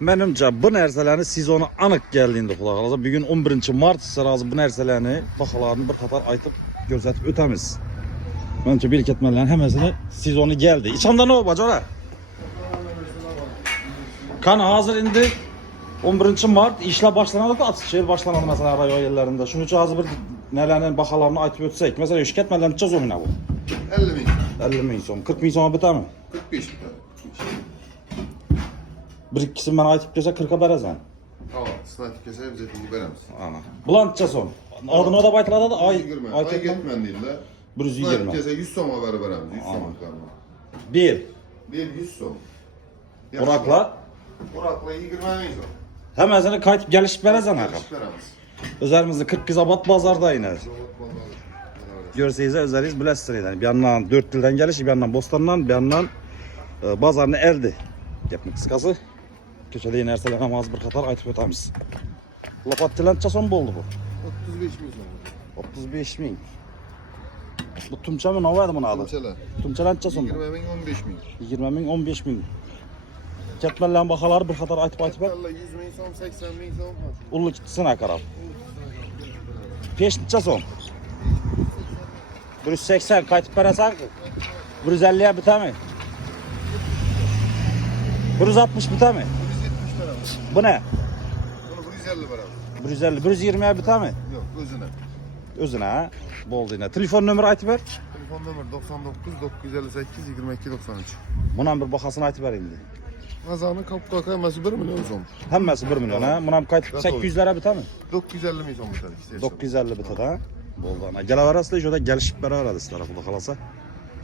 Menimce bu narsalarni sezonu aniq geldiğinde quloq olsa bugün 11 mart sırası bu narsalarni baholarni bir qator aytib ko'rsatib o'tamiz. Menimce bir ketmanlarning hammasini sezonu geldi. İçanda ne o bacana? Kan hazır indi 11 Mart işler başlandı da atışlar başlandı mesela rayon yerlerinde. Şunun için hazır bir nelerinin bahalarını aytib o'tsak. Mesela iş ketmanlar necha so'm bu? 50 bin. 50 ming so'm. 40 ming so'mga bitami? 45 biter. Bir ikkisini bana aytib kelsa 40'a berasan. Tamam. Sınavı keser bize dingi veremiz. Ana. Bulan necha so'm? Adını o da aytiladi da ay 120. ay Ay ketman getmen değil de. 120. Sınavı keser 100 soma verip veremiz. 100 soma karma. 1. Bir 100 som. Burakla Burakla 20 bin som. hammasini qaytib gelişib berasan aka. Veremiz. Özerimizde 40 Abat bazarda yine. Görseniz özleriniz bilesiniz yani. Bir yandan 4 dilden geliş, bir yandan Bostan'dan, bir yandan bazarını elde. Yapmak kıskası. Köşede yine erseler namazı bir katar aytıp ötemiz. Lapat dilen çason oldu bu. 35 bin som. 35 bin. Bu Tumça mı? Ne vardı bunun adı? Tumçalar. Tumçalan çason mu? 20 bin 15 bin. 20 bin, 15 bin. Ketmenlerin bakaları bir katar aytıp aytıp. 100 bin som, 80 bin som. Ulu gittisine karar. Peş çason. 180 kaytıp verasan 150'ye biter mi? 160 biter mi? 170 veremiz. Bu ne? Bunu 150 veremiz. 150, 120'ye biter mi? Yok özüne. Özüne ha. Boldu yine. Telefon nömrü aytıp ver. Telefon numara 99 958 22 93. Buna bir bakasını aytıp ver indi. Kazanı kapı kayması 1 milyon som. Hemmesi 1 milyon ha. Buna kaytıp 800'lere biter mi? 950 bin som biter. 950 biter ha. Boldu ana. Gel arasında şurada gelişip beraber arası tarafında kalasa.